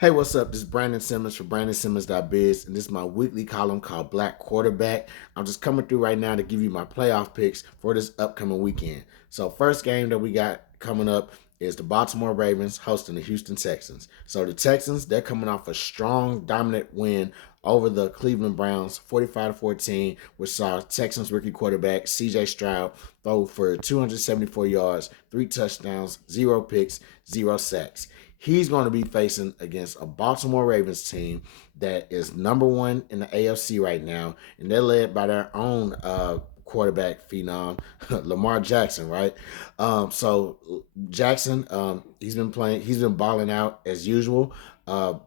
Hey, what's up? This is Brandon Simmons for BrandonSimmons.biz, and this is my weekly column called Black Quarterback. I'm just coming through right now to give you my playoff picks for this upcoming weekend. So, first game that we got coming up is the Baltimore Ravens hosting the Houston Texans. So, the Texans, they're coming off a strong, dominant win over the Cleveland Browns, 45-14, which saw Texans rookie quarterback C.J. Stroud throw for 274 yards, 3 touchdowns, 0 picks, 0 sacks. He's going to be facing against a Baltimore Ravens team that is number one in the AFC right now, and they're led by their own quarterback phenom, Lamar Jackson, right? So Jackson, he's been balling out as usual.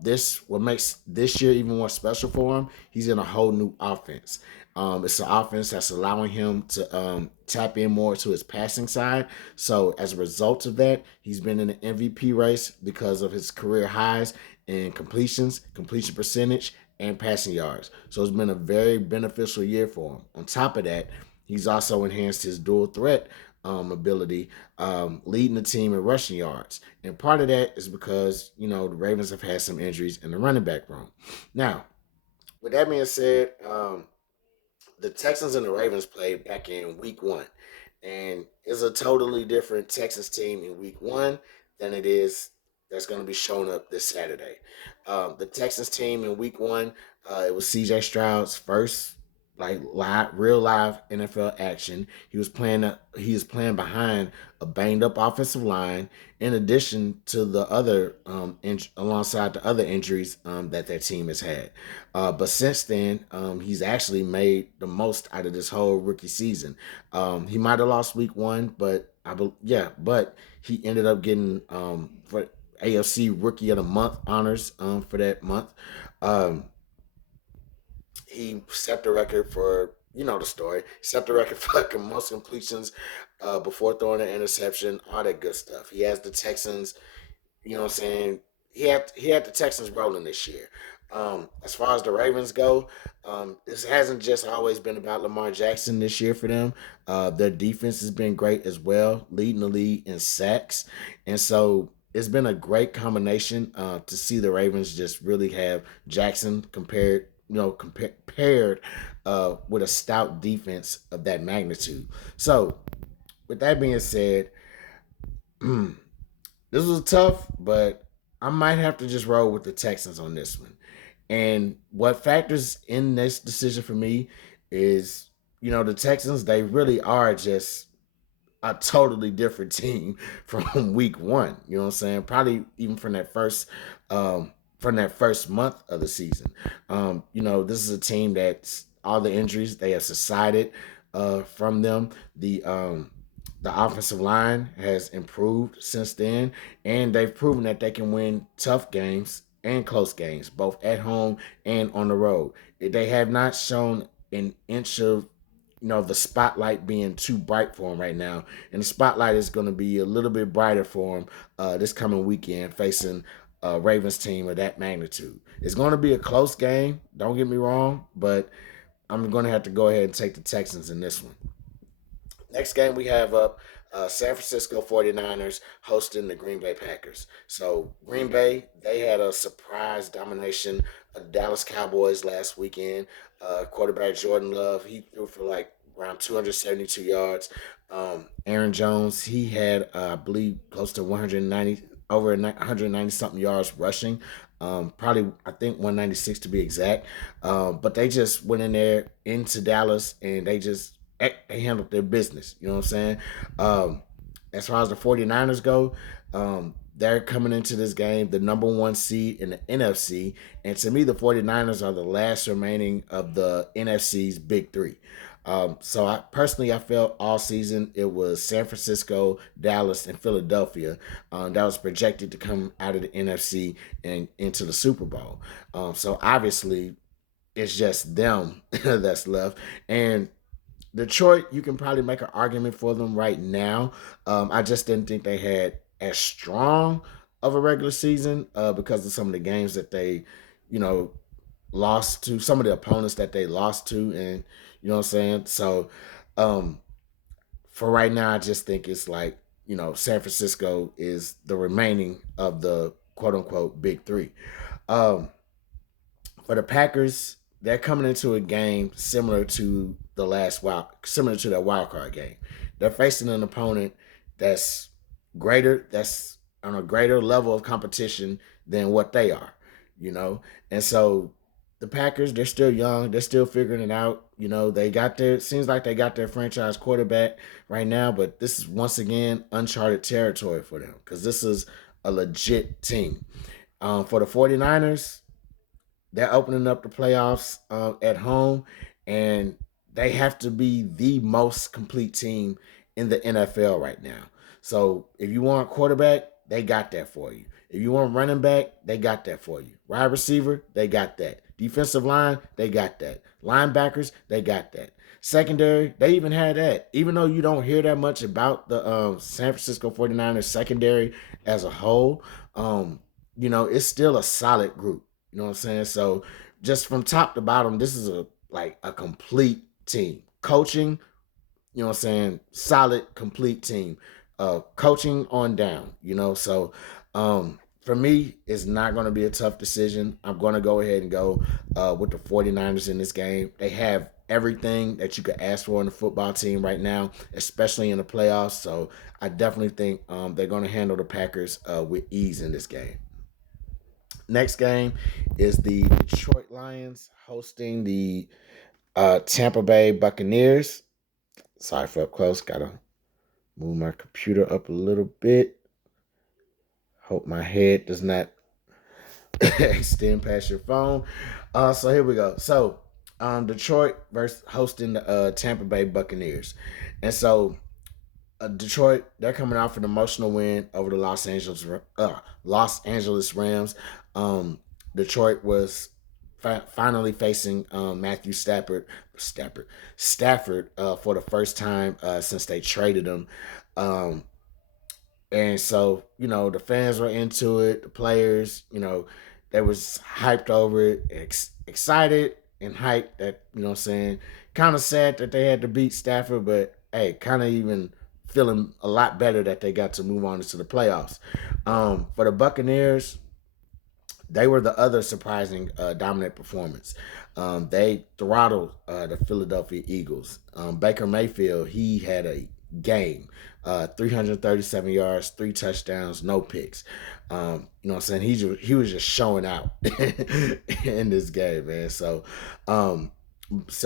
This what makes this year even more special for him. He's in a whole new offense. It's an offense that's allowing him to tap in more to his passing side. So as a result of that, he's been in the MVP race because of his career highs in completions, completion percentage, and passing yards. So it's been a very beneficial year for him. On top of that, he's also enhanced his dual threat ability, leading the team in rushing yards. And part of that is because, the Ravens have had some injuries in the running back room. Now, with that being said, the Texans and the Ravens played back in week one. And it's a totally different Texans team in week one than it is that's going to be showing up this Saturday. The Texans team in week one, it was CJ Stroud's first real live NFL action. He was playing behind a banged up offensive line, in addition to the other alongside the other injuries that team has had. But since then, he's actually made the most out of this whole rookie season. He might have lost week one, but he ended up getting for AFC Rookie of the Month honors for that month. Um, he set the record for the story. Set the record for most completions before throwing an interception, all that good stuff. He has the Texans. You know what I'm saying? He had the Texans rolling this year. As far as the Ravens go, this hasn't just always been about Lamar Jackson this year for them. Their defense has been great as well, leading the league in sacks, and so it's been a great combination to see the Ravens just really have Jackson compared with a stout defense of that magnitude. So, with that being said, this was tough, but I might have to just roll with the Texans on this one. And what factors in this decision for me is, the Texans, they really are just a totally different team from week one. You know what I'm saying? Probably even from that first month of the season. This is a team that's all the injuries they have subsided from them. The offensive line has improved since then, and they've proven that they can win tough games and close games, both at home and on the road. They have not shown an inch of the spotlight being too bright for him right now, and the spotlight is going to be a little bit brighter for him this coming weekend facing a Ravens team of that magnitude. It's going to be a close game. Don't get me wrong, but I'm going to have to go ahead and take the Texans in this one. Next game we have up San Francisco 49ers hosting the Green Bay Packers. So Green Bay, they had a surprise domination of the Dallas Cowboys last weekend. Quarterback Jordan Love, he threw for like around 272 yards. Aaron Jones, he had, I believe, close to 190 something yards rushing. Probably, I think 196 to be exact. But they just went in there into Dallas and they handled their business. You know what I'm saying? Um, as far as the 49ers go, they're coming into this game the number one seed in the NFC. And to me, the 49ers are the last remaining of the NFC's big three. So I felt all season it was San Francisco, Dallas, and Philadelphia that was projected to come out of the NFC and into the Super Bowl. So obviously, it's just them that's left. And Detroit, you can probably make an argument for them right now. I just didn't think they had as strong of a regular season because of some of the games that they, you know, lost to, some of the opponents that they lost to, and you know what I'm saying. So um, for right now, I just think it's like San Francisco is the remaining of the quote unquote big three. Um, for the Packers, they're coming into a game similar to that wild card game. They're facing an opponent that's that's on a greater level of competition than what they are, you know. And so the Packers, they're still young, they're still figuring it out. You know, they got their seems like they got their franchise quarterback right now, but this is once again uncharted territory for them because this is a legit team. For the 49ers, they're opening up the playoffs at home, and they have to be the most complete team in the NFL right now. So if you want a quarterback, they got that for you. If you want running back, they got that for you. Wide receiver, they got that. Defensive line, they got that. Linebackers, they got that. Secondary, they even had that. Even though you don't hear that much about the San Francisco 49ers secondary as a whole, it's still a solid group. You know what I'm saying? So just from top to bottom, this is a complete team. Coaching, you know what I'm saying, solid, complete team. Coaching on down, So for me, it's not going to be a tough decision. I'm going to go ahead and go with the 49ers in this game. They have everything that you could ask for in a football team right now, especially in the playoffs. So I definitely think they're going to handle the Packers with ease in this game. Next game is the Detroit Lions hosting the Tampa Bay Buccaneers. Sorry for up close. Gotta move my computer up a little bit. Hope my head does not extend past your phone. So here we go. So Detroit versus hosting the Tampa Bay Buccaneers, and so Detroit, they're coming off an emotional win over the Los Angeles Rams. Detroit was finally facing Matthew Stafford for the first time since they traded him. Um, and so, the fans were into it. The players, they was hyped over it, excited and hyped that, what I'm saying, kind of sad that they had to beat Stafford, but hey, kind of even feeling a lot better that they got to move on into the playoffs. For the Buccaneers, they were the other surprising dominant performance. They throttled the Philadelphia Eagles. Baker Mayfield, he had a game, 337 yards, 3 touchdowns, no picks. You know what I'm saying? He was just showing out in this game, man. So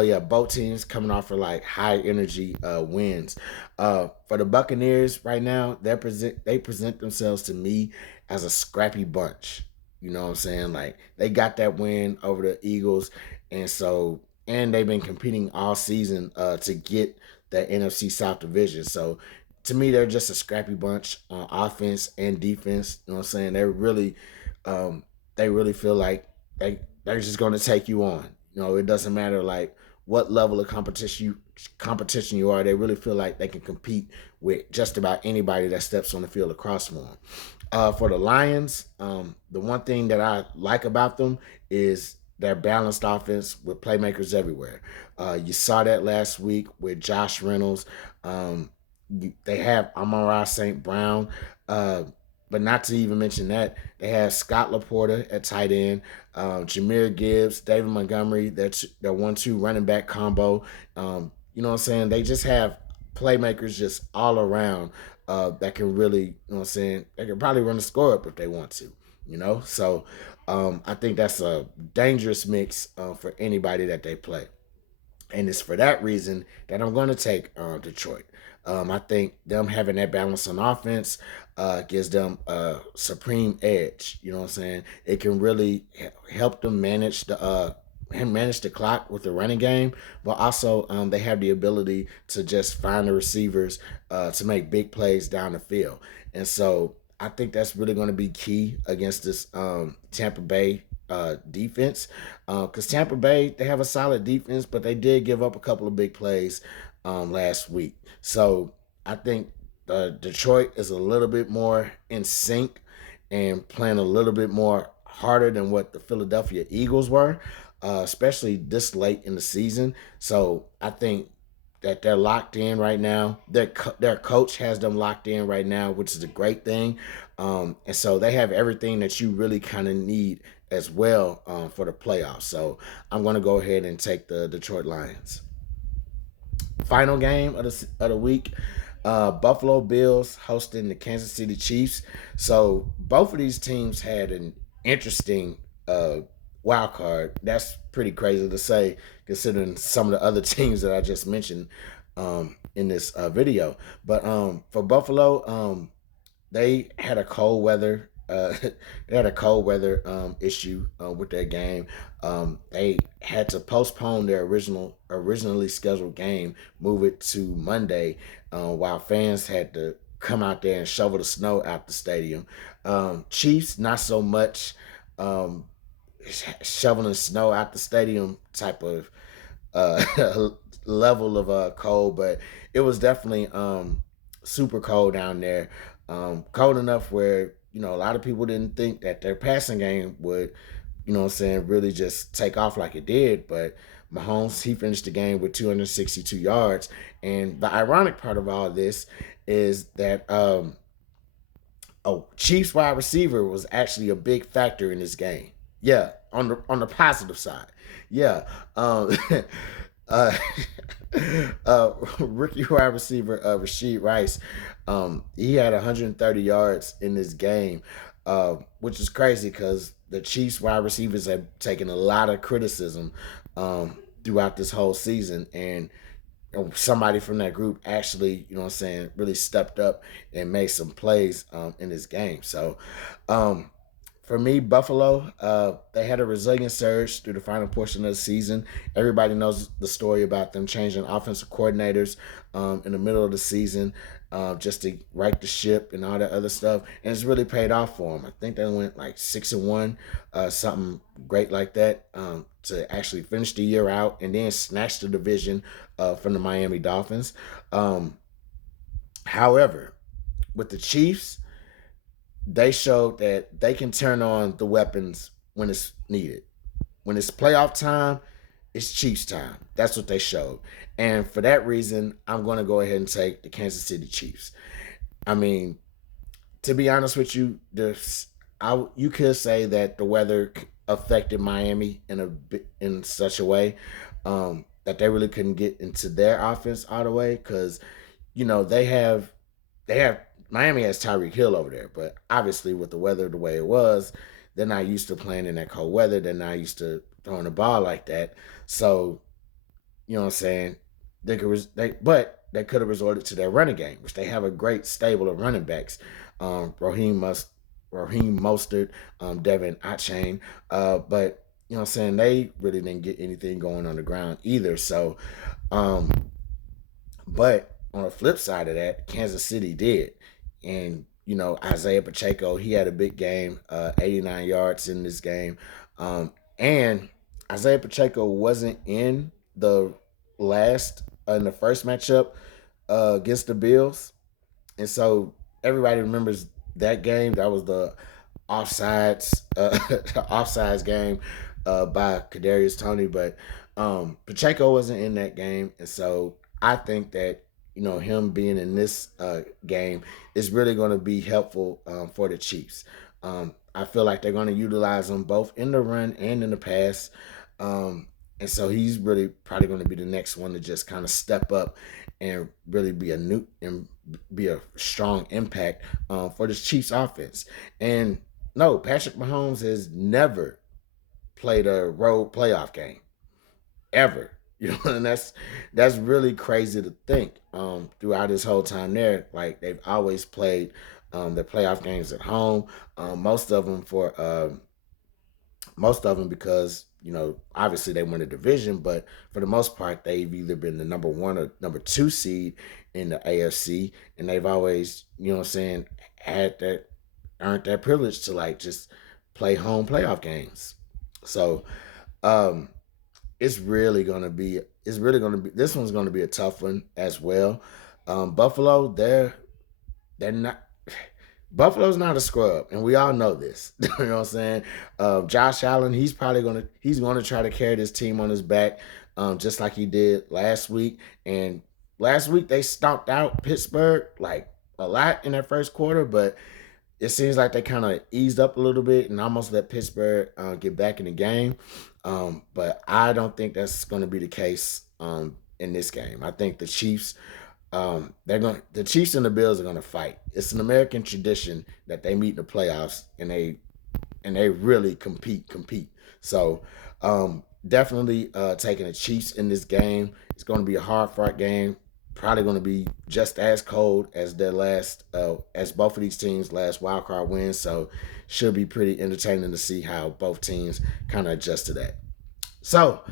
yeah, both teams coming off for like high energy wins. For the Buccaneers right now, they present themselves to me as a scrappy bunch. You know what I'm saying? Like they got that win over the Eagles, and they've been competing all season to get that NFC South division. So to me, they're just a scrappy bunch on offense and defense. You know what I'm saying? They really feel like they're just going to take you on. It doesn't matter like what level of competition you are. They really feel like they can compete with just about anybody that steps on the field across from them. For the Lions, the one thing that I like about them is their balanced offense with playmakers everywhere. You saw that last week with Josh Reynolds. They have Amon-Ra St. Brown. But not to even mention that, they have Scott Laporta at tight end, Jahmyr Gibbs, David Montgomery, their 1-2 running back combo. You know what I'm saying? They just have playmakers just all around that can really, you know what I'm saying? They can probably run the score up if they want to. So I think that's a dangerous mix for anybody that they play. And it's for that reason that I'm going to take Detroit. I think them having that balance on offense gives them a supreme edge. You know what I'm saying? It can really help them manage the clock with the running game, but also they have the ability to just find the receivers to make big plays down the field. And so I think that's really going to be key against this Tampa Bay defense, because Tampa Bay, they have a solid defense, but they did give up a couple of big plays last week. So I think Detroit is a little bit more in sync and playing a little bit more harder than what the Philadelphia Eagles were, especially this late in the season. So I think that they're locked in right now. Their coach has them locked in right now, which is a great thing. And so they have everything that you really kind of need as well for the playoffs. So I'm going to go ahead and take the Detroit Lions. Final game of the week. Buffalo Bills hosting the Kansas City Chiefs. So both of these teams had an interesting wild card. That's pretty crazy to say, considering some of the other teams that I just mentioned in this video. But for Buffalo, they had a cold weather. They had a cold weather issue with their game. They had to postpone their originally scheduled game, move it to Monday, while fans had to come out there and shovel the snow out the stadium. Chiefs, not so much shoveling snow out the stadium type of level of cold, but it was definitely super cold down there. Cold enough where a lot of people didn't think that their passing game would, really just take off like it did. But Mahomes, he finished the game with 262 yards. And the ironic part of all this is that Chiefs wide receiver was actually a big factor in this game. Yeah, on the positive side. Yeah. uh, Rookie wide receiver Rashid Rice, he had 130 yards in this game, which is crazy because the Chiefs wide receivers have taken a lot of criticism throughout this whole season, and somebody from that group actually, really stepped up and made some plays in this game. So, for me, Buffalo, they had a resilient surge through the final portion of the season. Everybody knows the story about them changing offensive coordinators in the middle of the season just to right the ship and all that other stuff. And it's really paid off for them. I think they went like 6-1, something great like that, to actually finish the year out and then snatch the division from the Miami Dolphins. However, with the Chiefs, they showed that they can turn on the weapons when it's needed. When it's playoff time, it's Chiefs time. That's what they showed. And for that reason, I'm going to go ahead and take the Kansas City Chiefs. I mean, to be honest with you, you could say that the weather affected Miami in such a way that they really couldn't get into their offense all the way because they have Miami has Tyreek Hill over there, but obviously with the weather the way it was, they're not used to playing in that cold weather. They're not used to throwing the ball like that. So, you know what I'm saying? But they could have resorted to their running game, which they have a great stable of running backs. Raheem Mostert, Devin Achane. But you know what I'm saying? They really didn't get anything going on the ground either. So, but on the flip side of that, Kansas City did. And, Isaiah Pacheco, he had a big game, 89 yards in this game. And Isaiah Pacheco wasn't in the first matchup against the Bills. And so everybody remembers that game. That was the offsides game by Kadarius Toney. But Pacheco wasn't in that game. And so I think that him being in this game is really going to be helpful for the Chiefs. I feel like they're going to utilize him both in the run and in the pass. And so he's really probably going to be the next one to just kind of step up and really be a strong impact for the Chiefs offense. And no, Patrick Mahomes has never played a road playoff game ever. And that's really crazy to think. Throughout this whole time there, like they've always played their playoff games at home. Most of them because obviously they win a division, but for the most part they've either been the number 1 or number 2 seed in the AFC, and they've always earned that privilege to like just play home playoff games. So it's really gonna be this one's gonna be a tough one as well. Buffalo, they're not Buffalo's not a scrub, and we all know this. You know what I'm saying? Josh Allen, he's gonna try to carry this team on his back, just like he did last week. And last week they stomped out Pittsburgh like a lot in that first quarter, but it seems like they kind of eased up a little bit and almost let Pittsburgh get back in the game. But I don't think that's going to be the case in this game. I think the Chiefs, the Chiefs and the Bills are going to fight. It's an American tradition that they meet in the playoffs and they really compete. So definitely taking the Chiefs in this game. It's going to be a hard fought game. Probably going to be just as cold as their last, as both of these teams' last wild card wins. So should be pretty entertaining to see how both teams kind of adjust to that. So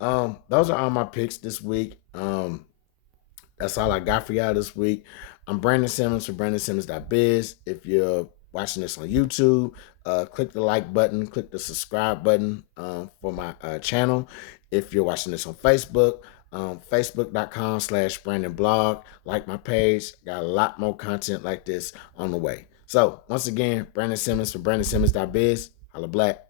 those are all my picks this week. That's all I got for y'all this week. I'm Brandon Simmons for BrandonSimmons.biz. If you're watching this on YouTube, click the like button, click the subscribe button for my channel. If you're watching this on Facebook, facebook.com/BrandonBlog. Like my page. Got a lot more content like this on the way. So, once again, Brandon Simmons for BrandonSimmons.biz. Holla black.